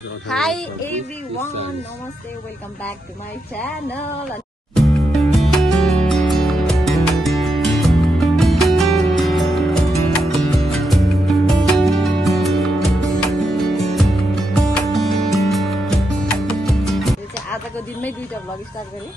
Hi everyone, namaste, welcome back to my channel. आजको दिनमै दुईटा भ्लग स्टार्ट गरे।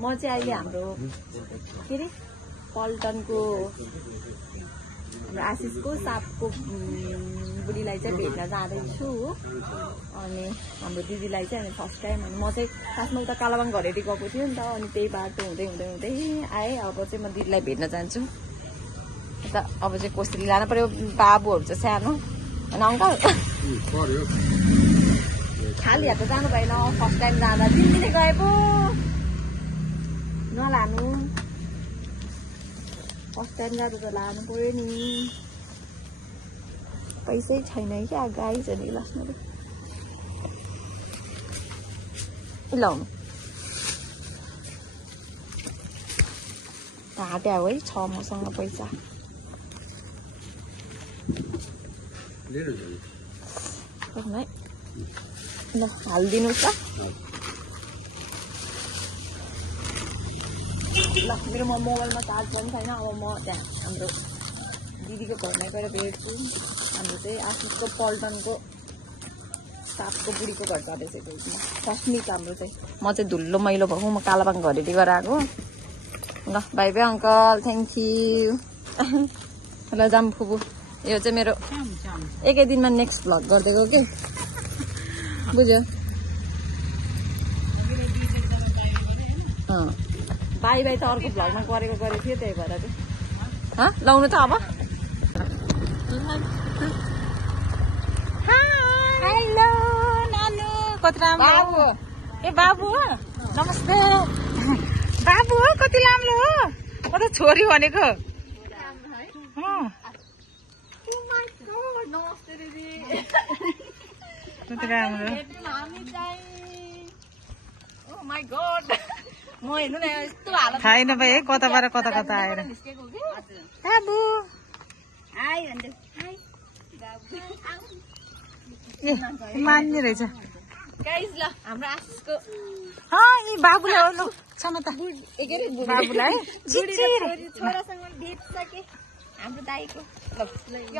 म चाहिँ अहिले हाम्रो के रे पल्टनको आशिषको सापको बुढीलाई चाहिँ भेट्न जाँदैछु अनि हाम्रो दिदीलाई चाहिँ अनि फर्स्ट टाइम अनि म चाहिँ खासमा उता कालाबाङ घरेटी गएको थियो नि त अनि त्यही बाटो हुँदै हुँदै हुँदै आएँ। अब चाहिँ म दिदीलाई भेट्न जान्छु। त अब चाहिँ कसरी लानु पर्यो, बाबुहरू चाहिँ सानो अनि अङ्कल खाली हात त जानु भएन। फर्स्ट टाइम जाँदा 3 दिनै गए पो नलानु, फर्स्ट टाइम जाँदा त लानु पर्यो नि। पैसै छैन क्या गाइज अनि लास्टमा लाउनु हाट्या हो है। छ मसँग पैसा है ल हालिदिनुहोस् ल। मेरोमा मोबाइलमा चार्ज पनि छैन। अब म त्यहाँ हाम्रो दिदीको घरमा गएर भेट्छु। हाम्रो चाहिँ आशिषको पल्टनको सापको बुढीको घर जाँदैछ भेट्नु। फर्स्ट मिट हाम्रो चाहिँ। म चाहिँ धुलो मैलो भएको, म कालाबाङ घरेटी गरेर आएको। ल bye by uncle, thank you. ल जाम फुपू। यो चाहिँ मेरो एकै दिनमा नेक्स्ट भ्लग गरिदिएको के बुझ्यो। बाई बाई त अर्को भ्लगमा गरेको थियो त्यही भएर चाहिँ लाउनु त अब। हेलो नानु, कति राम्रो बाबु। ए बाबु नमस्ते। बाबु हो कति राम्रो हो, म त छोरी भनेको। नमस्ते दिदी। कति राम्रो म हेर्नु न यस्तो हालत थाहै नपाए है, कताबाट कता कता आएर। बाबु ए मान्ने रहेछ गाइस। ल हाम्रो आशिषको यी बाबुलाई हो। ल क्षमता बाबुलाई छोरासँग भेट सके हाम्रो दाइको। ल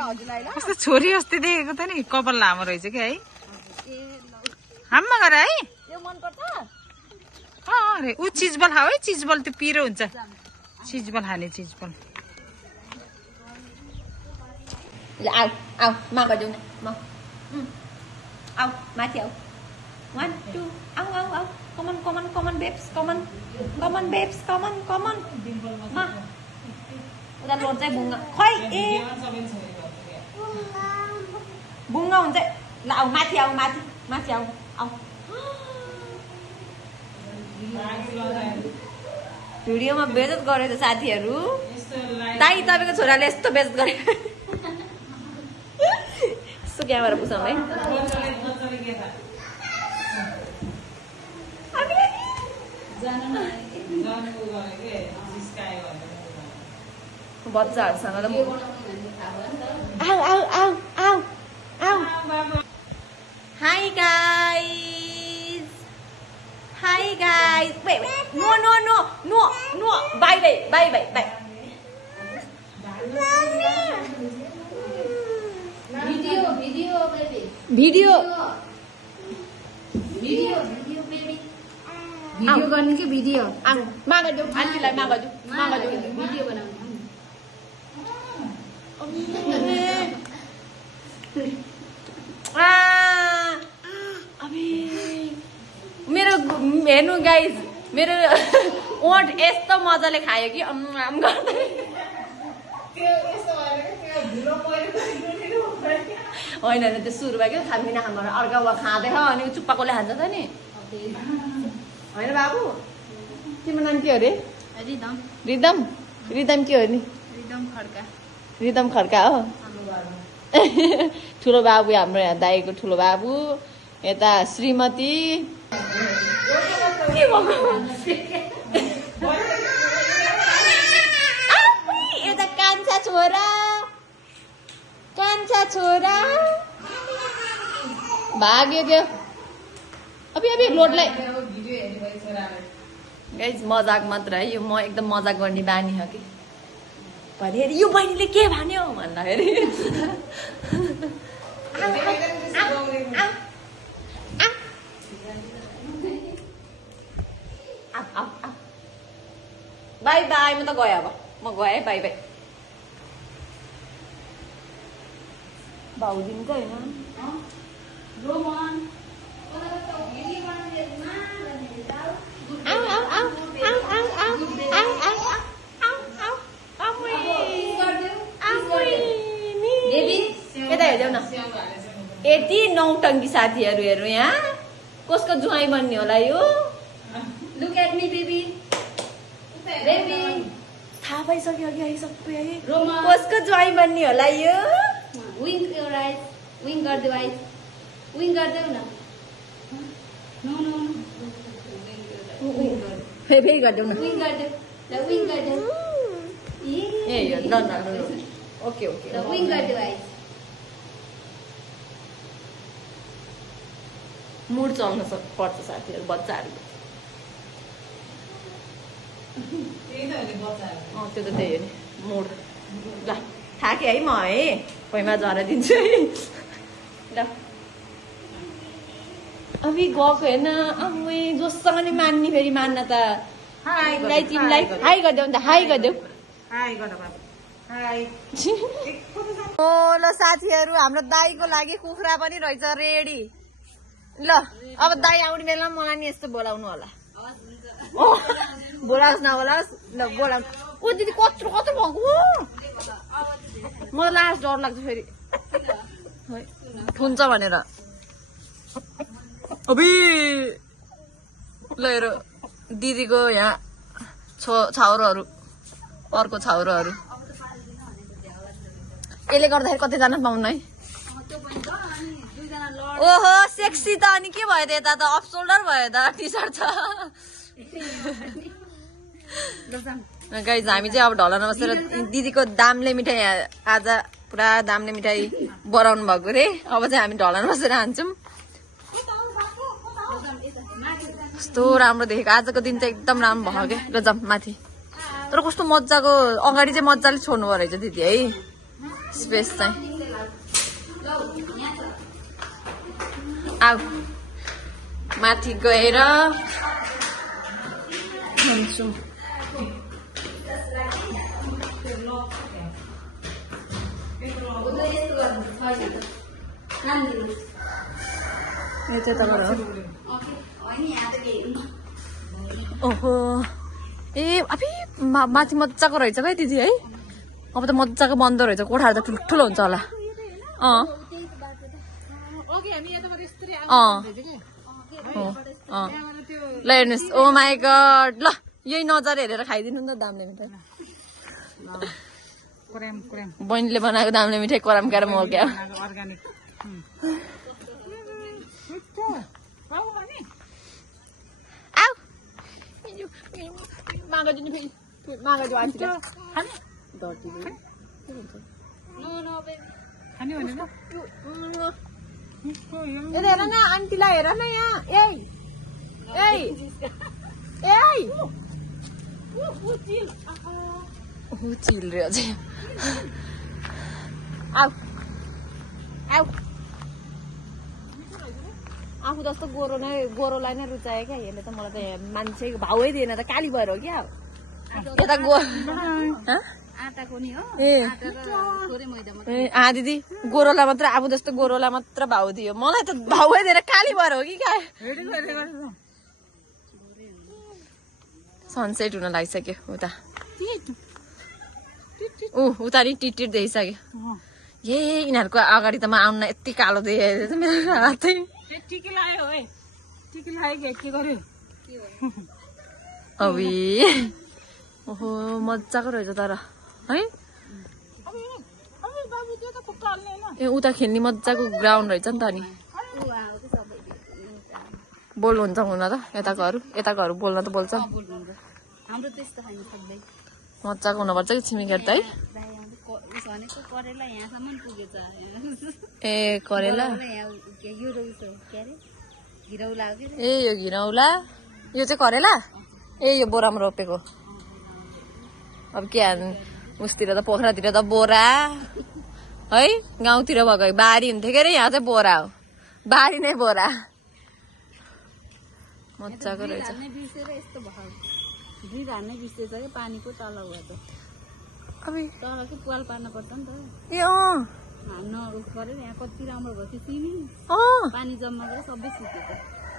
हजुरलाई ल कस्तो छोरी अस्ति देखेको त नि, कपाल लामो रहेछ कि है। हाममा गर है। यो मन पर्छ। अरे ऊ चिजबल खाऊ है, चिजबल त्यो पिरो हुन्छ। चिजबल खाने चिजबल। ल आऊ आऊ माग जाऊ न म। आऊ माथि आऊ। 1 2 आऊ आऊ आऊ। Come on come on come on babes, come on come on babes, come on come on मा। उता लोड चाहिँ बुङ्गा खै ए बुङ्गा हुन्छ। ल आऊ माथि आऊ, माथि माथि आऊ आऊ। भिडियोमा बेजत गरे त साथीहरू। दाइ तपाईँको छोराले यस्तो बेजत गरे। यस्तो क्यामेरा पुछाउँ है। बच्चाहरूसँग त आऊ आऊ आऊ आऊ आऊ। Hi guys, hi guys. Wait wait no no no no no bye bye bye bye bye. Video video baby video video video baby video गर्ने कि भिडियो आऊ माग जाऊ आन्टीलाई माग जाऊ माग जाऊ। भिडियो बनाउनु। मेरो हेर्नु गाइस, मेरो ओठ यस्तो मजाले खायो कि होइन त्यो सुरु भयो कि खामिना हाम्रो अर्का खाँदै अनि चुप्पाकोले खान्छ त नि होइन बाबु। तिम्रो नाम के हो अरे? Rhythm rhythm. रिदम के हो नि? रिदम खड्का। रिदम खड्का हो। ठुलो बाबु हाम्रो यहाँ दाइको ठुलो बाबु, यता श्रीमती। यता कान्छा छोरा, कान्छा छोरा। भाग्यो क्या अबि अबि लोडलाई गाइस मजाक मात्र है यो म एकदम मजाक गर्ने बानी हो कि भने यो बहिनीले के भन्यो भन्दाखेरि बाई बाई म त गएँ अब म गएँ बाई बाई भाउ दिन्छ होइन यता हेर्देऊ न यति नौटङ्की साथीहरू हेर्नु यहाँ कसको जुवाई बन्ने होला यो Look at me, baby. Baby. थाहा पाइसक्यो अघि आइसक्यो है Roma. कसको ज्वाइँ बन्ने होला यो Wink your eyes. Wink गरिदेऊ eyes. Wink गरिदेऊ न. No, no, no. फेरि गरिदेऊ न Wink गरिदेऊ. ल wink गरिदेऊ. ए यो ल ल ल ओके ओके ल wink गरिदेऊ eyes. मुड चल्न पर्छ साथीहरू बच्चाहरू त्यो त त्यही हो नि मुड ल थाकेँ है म है भैँमा झरा दिन्छु है ल अबि गएको हेर्न अम्मै जोसँग नि मान्ने फेरि मान्न त तिमीलाई तिमीलाई हाई गरिदेऊ नि त हाई गरिदेऊ ओ ल साथीहरू हाम्रो दाईको लागि कुखुरा पनि रहेछ रेडी ल अब दाई आउने बेला मलाई नि यस्तो बोलाउनु होला बोलाओस् नबोलाओस् ल बोलाउनु ओ दिदी कत्रो कत्रो भएको मलाई लास्ट डर लाग्छ फेरि थुन्छ भनेर अबि ल हेर दिदीको यहाँ छाउरोहरू अर्को छाउरोहरू यसले गर्दाखेरि कतिजना पाउनु है ओहो सेक्सी त अनि के भयो त यता त अफ सोल्डर भयो त टी सर्ट छ गाइज हामी चाहिँ अब ढलनमा बसेर दिदीको दामले मिठाई आज पुरा दामले मिठाई बनाउनु भएको रे अब चाहिँ हामी ढलनमा बसेर हान्छौँ कस्तो राम्रो देखेको आजको दिन चाहिँ एकदम राम्रो भयो क्या ल जाऊँ माथि तर कस्तो मजाको अगाडि चाहिँ मजाले छोड्नु पर्यो रहेछ दिदी है स्पेस चाहिँ आऊ माथि गएर खान्छौँ ओहो ए अबि माथि मजाको रहेछ है दिदी है अब त मजाको बन्दो रहेछ कोठाहरू त ठुल्ठुलो हुन्छ होला ल हेर्नुहोस् ओ माई गड ल यही नजर हेरेर खाइदिनु नि त दामले मिठाई बहिनीले बनाएको दामले मिठाई कराम कराम हो क्या हेर न आन्टीलाई हेर न यहाँ चिल रे अझै आऊ आऊ आफू जस्तो गोरोलाई नै रुचायो क्या यसले त मलाई त मान्छेको भावै दिएन त काली भएर हो क्या यता दिदी गोरोलाई मात्र आफू जस्तो गोरोलाई मात्र भाउ दियो मलाई त भावै दिएर काली भएर हो कि क्या सनसेट हुन लागिसक्यो उता उता नि टिटिट देखिसक्यो ए यिनीहरूको अगाडि त म आउन यति कालो देखेको मेरो हातै अबि ओहो मजाको रहेछ तर है ए उता खेल्ने मजाको ग्राउन्ड रहेछ नि त अनि बोल्नुहुन्छ हुन त यताकोहरू बोल्न त बोल्छ मजाको हुनुपर्छ कि छिमेकीहरू त है भनेको करेला यहाँसम्म पुगेछ ए करेला यहाँ के यो के अरे घिरौला हो कि ए यो घिरौला यो चाहिँ करेला ए यो बोरामा रोपेको अब के हाल्नु उसतिर त पोखरातिर त बोरा है गाउँतिर भएको बारी हुन्थ्यो के अरे यहाँ चाहिँ बोरा हो बारी नै बोरा मजाको रहेछ बिर्सेर यस्तो भयो भिड हान्ने बिर्सेछ कि पानीको तल भएछ अब तल चाहिँ पुवाल पार्नु पर्छ नि त ए हान्न उस गरेर यहाँ कति राम्रो भयो त्यो सिमी पानी जम्मा गरेर सबै सुकेछ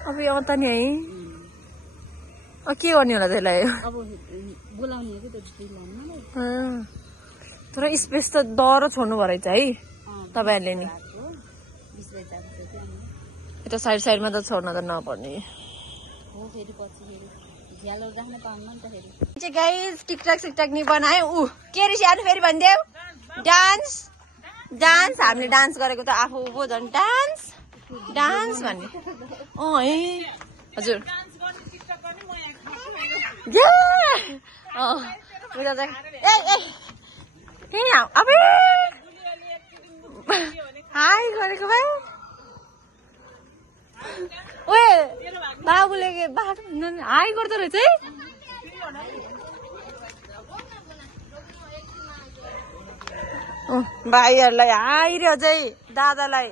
अब यो त नि है के गर्ने होला त्यसलाई अब बोलाउने हो कि त्यो बिलाउनु तर स्पेस त डह्रो छोड्नु भयो रहेछ है तपाईँहरूले नि यता साइड साइडमा त छोड्न त नपर्ने हो फेरि पछि फेरि झ्यालो राख्न पाउनु नि त फेरि चाहिँ गाइस टिकटक सिकटक नि बनायो के रिस आएर फेरि भनिदेऊ डान्स डान्स हामीले डान्स गरेको त आफू पो झन् डान्स डान्स भन्ने है हजुर हाई गरेको भाइ ओए बाबुले बाटो हाई गर्दो रहेछ है भाइहरूलाई हाइरह्यो चाहिँ दादालाई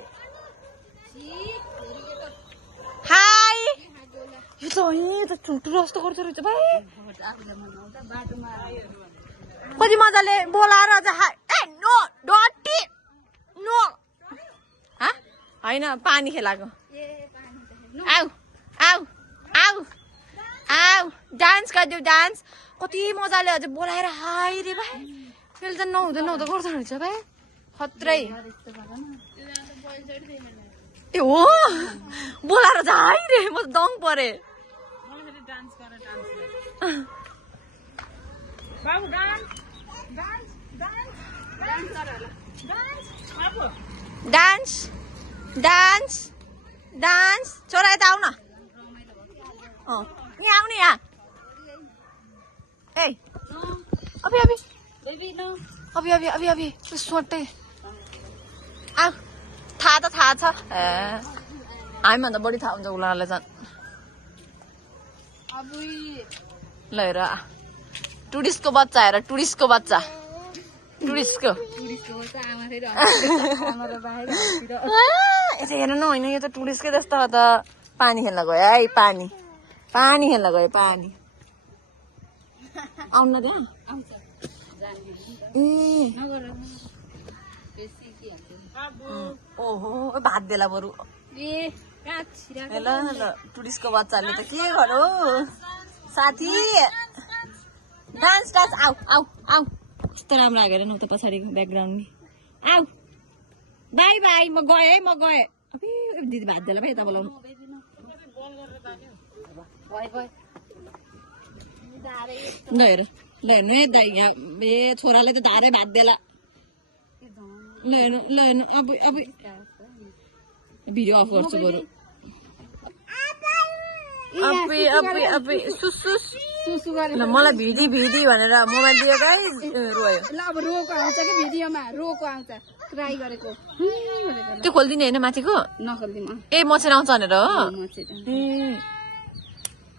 हाई यो त ठुल्ठुलो जस्तो गर्दो रहेछ भाइ कति मजाले बोलाएर नो डटी नो होइन पानी खेलाएको आऊ आऊ आऊ आऊ डान्स गरिदेऊ डान्स कति मजाले अझ बोलाएर हाई रे भाइ फेरि त नहुँदा गर्दो रहेछ भाइ खत्रै ए हो बोलाएर चाहिँ हाई रे म दङ परे डान्स डान्स डान्स छोरा यता आऊ न यहाँ आऊ नि यहाँ ए अभी अभी अभी अभी अभी अभी सोटे आऊ थाहा त थाहा छ हामीभन्दा बढी थाहा हुन्छ उनीहरूलाई झन् ल हेर टुरिस्टको बच्चा हेर टुरिस्टको बच्चा टुरिस्टको यसो हेर न होइन यो त टुरिस्टकै जस्तो त पानी खेल्न गयो है पानी पानी खेल्न गयो पानी आउन त ए ओहो भात देला बरु ल ल टुरिस्टको बच्चाले त के गर्नु साथी डान्स डान्स आऊ आऊ आऊ कस्तो राम्रो लागेर न त पछाडिको ब्याकग्राउन्ड नि आऊ बाई बाई म गएँ है म गएँ दिदी भात देला भाइ यता बोलाउनु ल हेर ल हेर्नु है दाइ यहाँ ए छोराले त धारे भात देला ल हेर्नु ल हेर्नु अब अब भिडियो अफ गर्छु बरु मलाई भिडी भिडी भनेर मोबाइल दियो गाइस रोयो ल अब रोको आउँछ कि भिडियोमा रोको आउँछ ट्राई गरेको त्यो खोलिदिने होइन माथिको नखोलिदिनु ए मछेर आउँछ भनेर हो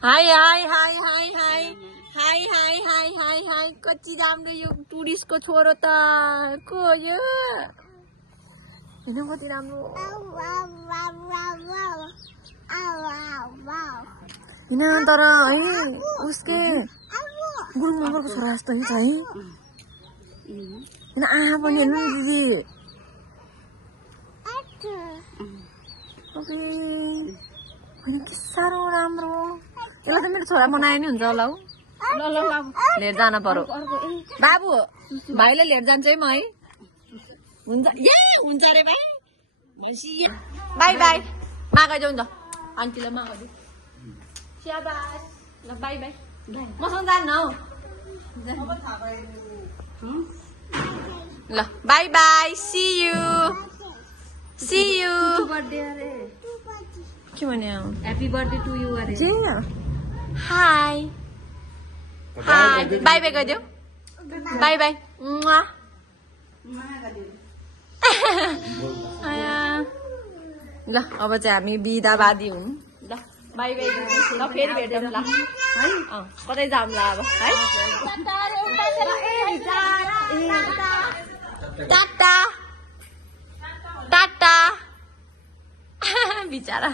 high high high high high high high high high high कति राम्रो यो टुरिस्टको छोरो त को यो हेर्नु कति राम्रो होइन तर है उसकै गुरुङको छोरा जस्तो छ है होइन आँखा पनि हेर्नु नि दिदी होइन के साह्रो राम्रो यसलाई त मेरो छोरा बनाए नि हुन्छ होला हौ लिएर जान पर्यो बाबु भाइले लिएर जान्छ है म है हुन्छ ए हुन्छ अरे भाइ बाई बाई मागा जाउँ त आन्टीलाई मागा दिउँ स्याबास ल बाई बाई मसँग जान्न हौ ल bye bye see you birthday अरे के भन्यो ह्यापी बर्थडे टु यु अरे हाई हाई बाई बाई गरिदेऊ बाई बाई ल अब चाहिँ हामी बिदाबादी हौँ ल बाई बाई ल फेरि भेटौँ ल है कतै जाऊँ ल अब है टाटा टाटा बिचरा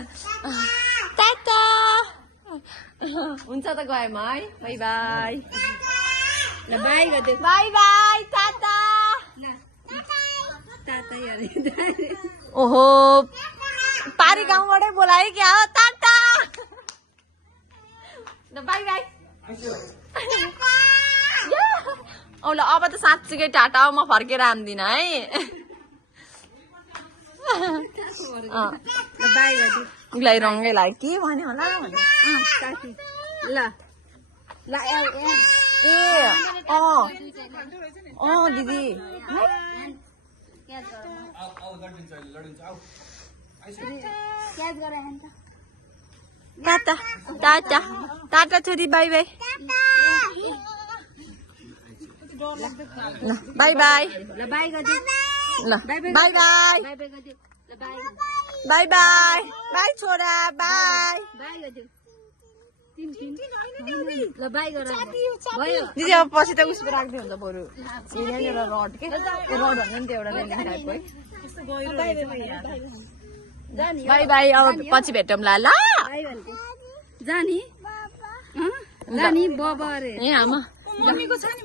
टाटा हुन्छ त गयौँ है बाई बाई बाई गरिदियो बाई बाई टाटा ओहो पारी गाउँबाटै बोलायो क्या हो टाटा बाई बाई औ ल अब त साँच्चीकै टाटा हो म फर्केर आउँदिनँ है उसलाई रङ्गै लाग्यो के भन्यो होला ल ल ए दिदी टाटा टाटा टाटा छोरी बाई बाई बाई बाई ल बाई गरिदियो ल बाई बाई बाई गरिदियो ल बाई बाई बाई बाई छोरा बाई बाई गरिदियो ल बाई गर भयो दिदी अब पछि त उसको राख्दै हुन्छ बरु यहाँनिर रड के रड भन्नु नि त्यो एउटा रेलिङ टाइपको है बाई बाई अब पछि भेटौँ ल ल जानी जानी बाबा रे ए आमा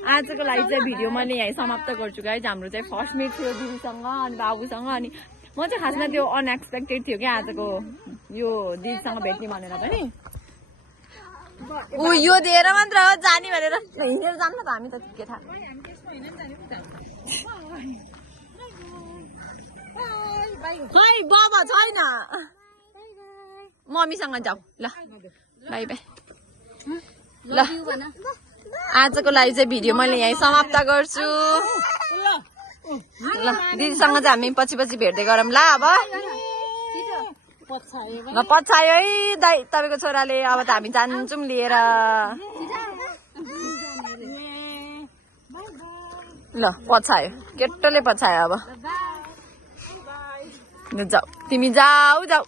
आजको लागि चाहिँ भिडियो मैले यहीँ समाप्त गर्छु गाइज हाम्रो चाहिँ फर्स्ट मिट थियो दिदीसँग अनि बाबुसँग अनि म चाहिँ खासमा त्यो अनएक्सपेक्टेड थियो क्या आजको यो दिदीसँग भेट्ने भनेर पनि ऊ यो दिएर मात्र हो जाने भनेर हिँडेर जानु त हामी त के थाहा खै बाबा छैन मम्मीसँग जाऊ ल बाई बाई ल आजको लागि चाहिँ भिडियो मैले यहीँ समाप्त गर्छु ल दिदीसँग चाहिँ हामी पछि पछि भेट्दै गरौँ ल अब ल पछायो है दाइ तपाईँको छोराले अब त हामी जान्छौँ लिएर ल पछायो केटोले पछायो अब जाऊ तिमी जाऊ जाऊ